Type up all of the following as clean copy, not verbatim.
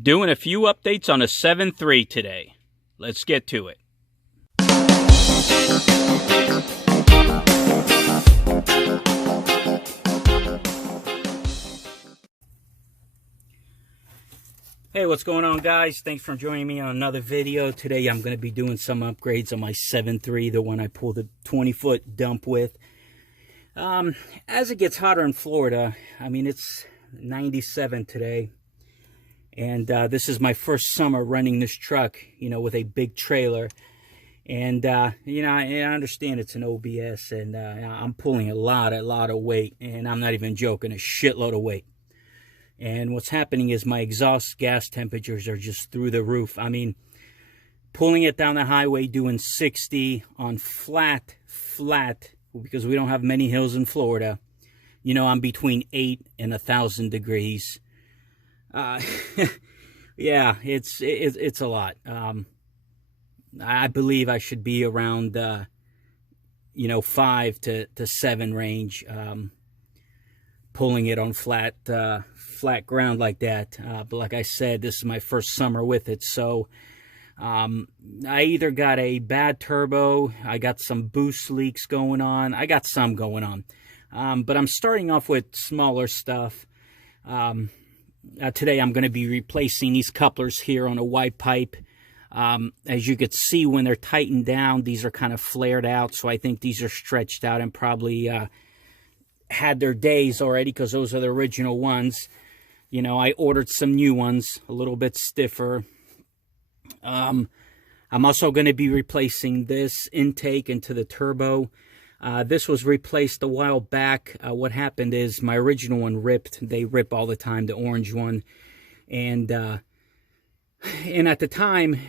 Doing a few updates on a 7.3 today. Let's get to it. Hey, what's going on, guys? Thanks for joining me on another video. Today I'm going to be doing some upgrades on my 7.3, the one I pulled the 20-foot dump with. As it gets hotter in Florida, I mean, it's 97 today. And this is my first summer running this truck, you know, with a big trailer. And, you know, I understand it's an OBS, and I'm pulling a lot of weight. And I'm not even joking, a shitload of weight. And what's happening is my exhaust gas temperatures are just through the roof. I mean, pulling it down the highway, doing 60 on flat, because we don't have many hills in Florida. You know, I'm between 8 and 1,000 degrees. Yeah, it's a lot. I believe I should be around, you know, 5 to 7 range, pulling it on flat ground like that. But like I said, this is my first summer with it. So, I either got a bad turbo, I got some boost leaks going on, I got some going on. But I'm starting off with smaller stuff. Today I'm going to be replacing these couplers here on a white pipe. As you could see, when they're tightened down, these are kind of flared out. So I think these are stretched out and probably had their days already, because those are the original ones. You know, I ordered some new ones, a little bit stiffer. I'm also going to be replacing this intake into the turbo. This was replaced a while back. What happened is my original one ripped. They rip all the time, the orange one. And at the time,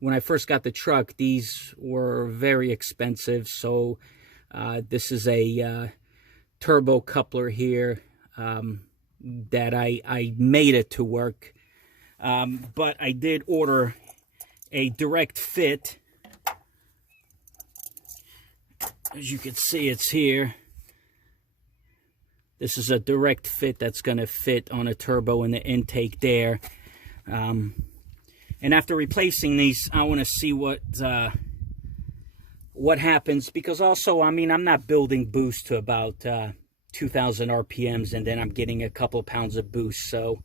when I first got the truck, these were very expensive. So this is a turbo coupler here that I made it to work. But I did order a direct fit. As you can see, it's here. This is a direct fit that's going to fit on a turbo in the intake there. And after replacing these, I want to see what happens. Because also, I mean, I'm not building boost to about 2,000 RPMs, and then I'm getting a couple of pounds of boost. So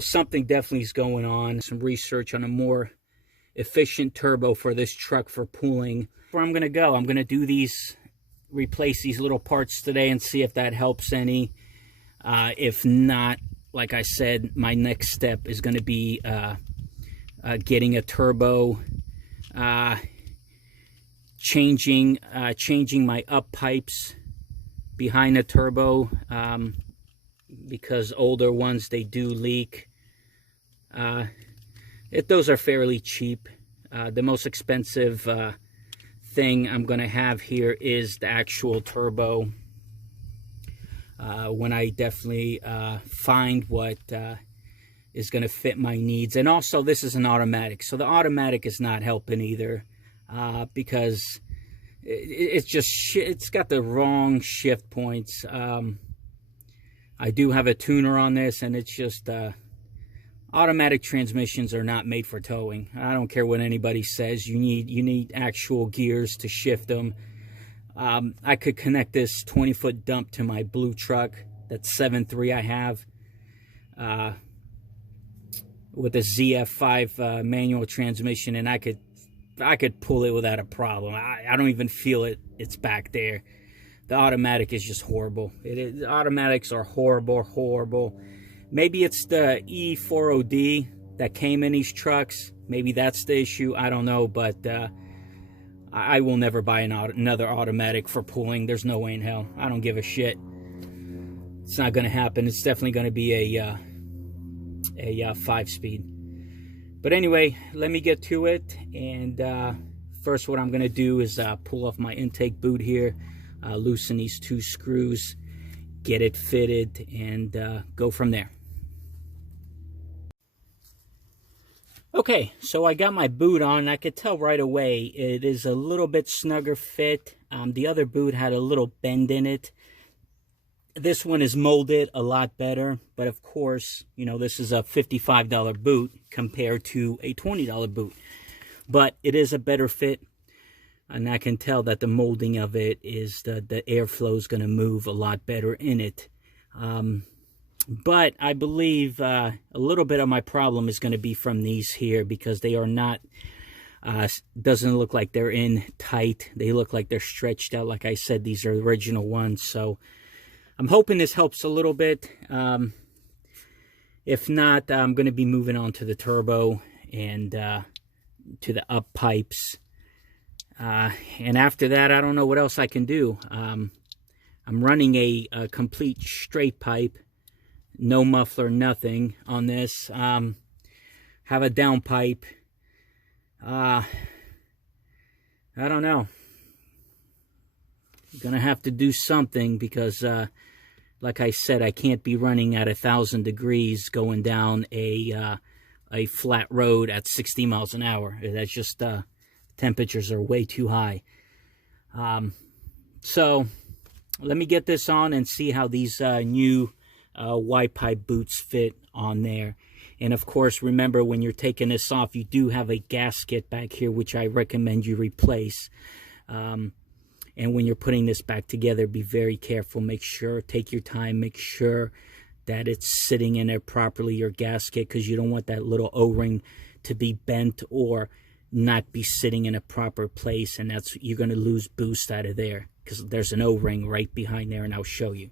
something definitely is going on. Some research on a more efficient turbo for this truck for pulling. Where I'm going to go, I'm going to do these, replace these little parts today and see if that helps any. If not, like I said, my next step is going to be getting a turbo, changing my up pipes behind the turbo, because older ones, they do leak. Those are fairly cheap. The most expensive thing I'm going to have here is the actual turbo. When I definitely find what is going to fit my needs. And also, this is an automatic, so the automatic is not helping either, because it's got the wrong shift points. I do have a tuner on this, and it's just automatic transmissions are not made for towing. I don't care what anybody says. You need actual gears to shift them. I could connect this 20-foot dump to my blue truck, that 7.3 I have, with a ZF5 manual transmission, and I could pull it without a problem. I don't even feel it. It's back there. The automatic is just horrible. Automatics are horrible. Maybe it's the E40D that came in these trucks. Maybe that's the issue. I don't know, but I will never buy another automatic for pulling. There's no way in hell. I don't give a shit. It's not going to happen. It's definitely going to be a 5-speed. But anyway, let me get to it. And first, what I'm going to do is pull off my intake boot here, loosen these 2 screws, get it fitted, and go from there. Okay, so I got my boot on. I could tell right away it is a little bit snugger fit. The other boot had a little bend in it. This one is molded a lot better, but of course, you know, this is a $55 boot compared to a $20 boot. But it is a better fit, and I can tell that the molding of it is the airflow is going to move a lot better in it. But I believe a little bit of my problem is going to be from these here, because they are not, doesn't look like they're in tight. They look like they're stretched out. Like I said, these are the original ones. So I'm hoping this helps a little bit. If not, I'm going to be moving on to the turbo and to the up pipes. And after that, I don't know what else I can do. I'm running a complete straight pipe. No muffler, nothing on this. Have a down pipe. I don't know. I'm gonna have to do something because, like I said, I can't be running at 1,000 degrees going down a flat road at 60 miles an hour. That's just temperatures are way too high. So let me get this on and see how these new wide pipe boots fit on there. And of course, remember, when you're taking this off, you do have a gasket back here, which I recommend you replace. And when you're putting this back together, be very careful. Make sure, take your time, make sure that it's sitting in there properly, your gasket, because you don't want that little O-ring to be bent or not be sitting in a proper place, and that's, you're going to lose boost out of there, because there's an O-ring right behind there, and I'll show you.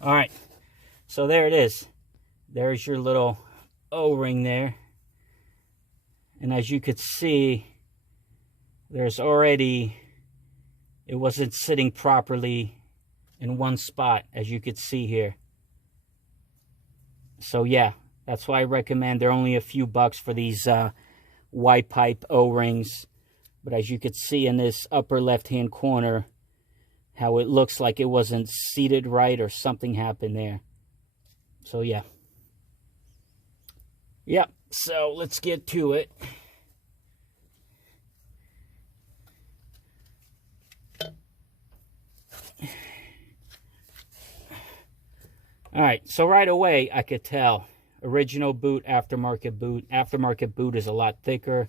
All right, so there it is. There's your little O-ring there. And as you could see, there's already, it wasn't sitting properly in one spot, as you could see here. So yeah, that's why I recommend, they're only a few bucks for these wide pipe O-rings. But as you could see in this upper left-hand corner, how it looks like it wasn't seated right or something happened there. So yeah. Yep, so let's get to it. All right, so right away I could tell. Original boot, aftermarket boot. Aftermarket boot is a lot thicker.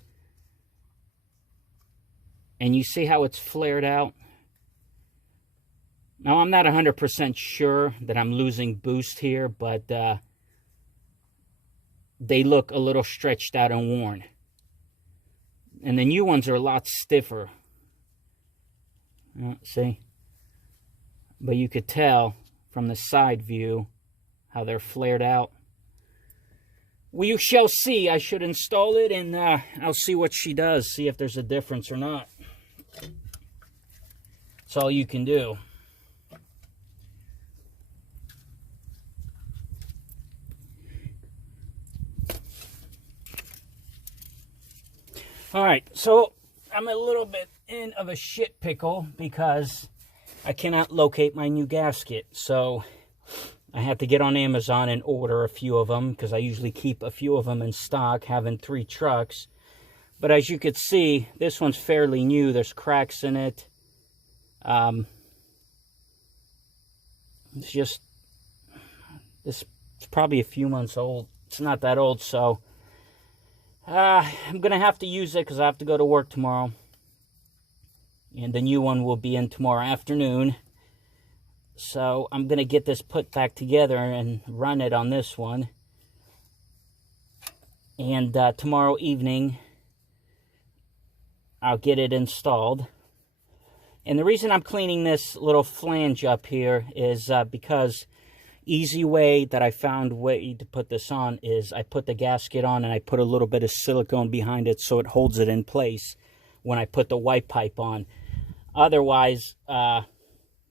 And you see how it's flared out? Now, I'm not 100% sure that I'm losing boost here, but they look a little stretched out and worn. And the new ones are a lot stiffer. See? But you could tell from the side view how they're flared out. We shall see. I should install it, and I'll see what she does, see if there's a difference or not. That's all you can do. All right, so I'm a little bit in of a shit pickle because I cannot locate my new gasket. So I had to get on Amazon and order a few of them, because I usually keep a few of them in stock, having 3 trucks. But as you could see, this one's fairly new. There's cracks in it. It's just, this is probably a few months old. It's not that old, so I'm going to have to use it because I have to go to work tomorrow. And the new one will be in tomorrow afternoon. So I'm going to get this put back together and run it on this one. And tomorrow evening, I'll get it installed. And the reason I'm cleaning this little flange up here is because easy way that I found way to put this on is I put the gasket on and I put a little bit of silicone behind it so it holds it in place when I put the white pipe on. Otherwise,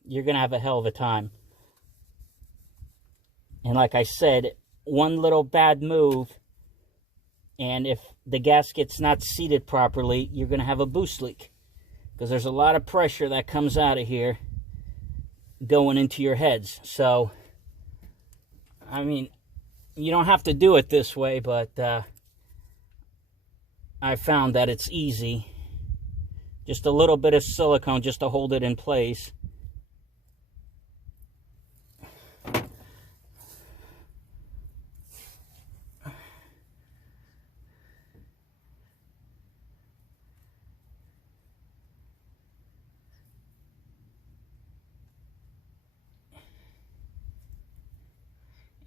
you're going to have a hell of a time. And like I said, one little bad move, and if the gasket's not seated properly, you're going to have a boost leak. Because there's a lot of pressure that comes out of here going into your heads. So, I mean, you don't have to do it this way, but I found that it's easy. Just a little bit of silicone just to hold it in place.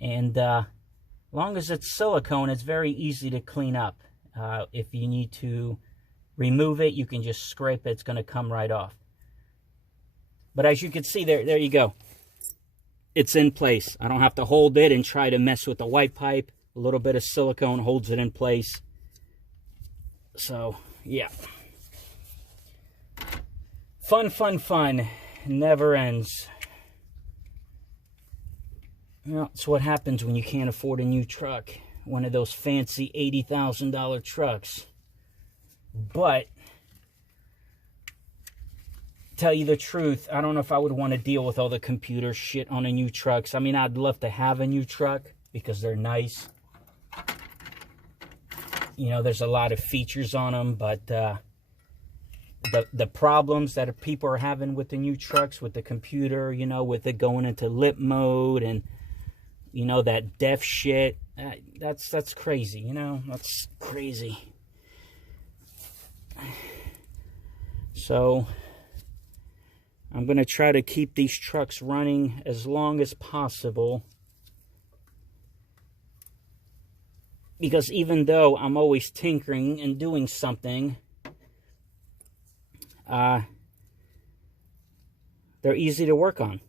And as long as it's silicone, it's very easy to clean up. If you need to remove it, you can just scrape it. It's going to come right off. But as you can see, there you go. It's in place. I don't have to hold it and try to mess with the white pipe. A little bit of silicone holds it in place. So, yeah. Fun, fun, fun. Never ends. You know, it's what happens when you can't afford a new truck. One of those fancy $80,000 trucks. But, tell you the truth, I don't know if I would want to deal with all the computer shit on a new truck. I mean, I'd love to have a new truck because they're nice. You know, there's a lot of features on them, but the problems that people are having with the new trucks, with the computer, you know, with it going into lip mode and, you know, that deaf shit, that's crazy, you know, that's crazy. So, I'm going to try to keep these trucks running as long as possible. Because even though I'm always tinkering and doing something, they're easy to work on.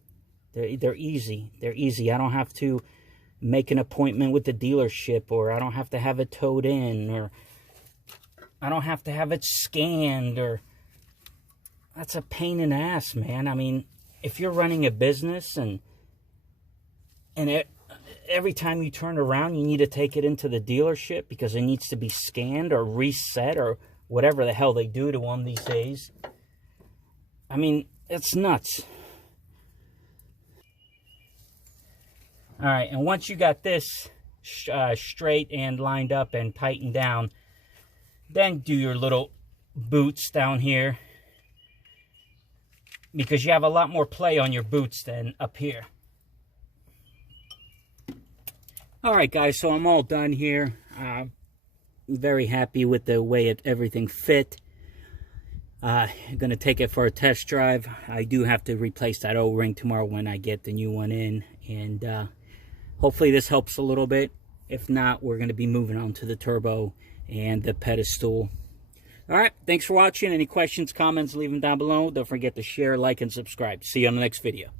They're easy. They're easy. I don't have to make an appointment with the dealership, or I don't have to have it towed in, or I don't have to have it scanned, or that's a pain in the ass, man. I mean, if you're running a business and every time you turn around, you need to take it into the dealership because it needs to be scanned or reset or whatever the hell they do to them these days. I mean, it's nuts. All right, and once you got this straight and lined up and tightened down, then do your little boots down here, because you have a lot more play on your boots than up here. All right, guys, so I'm all done here. I'm very happy with the way everything fit. I'm going to take it for a test drive. I do have to replace that O-ring tomorrow when I get the new one in, and hopefully this helps a little bit. If not, we're going to be moving on to the turbo and the pedestal. All right, thanks for watching. Any questions, comments, leave them down below. Don't forget to share, like, and subscribe. See you on the next video.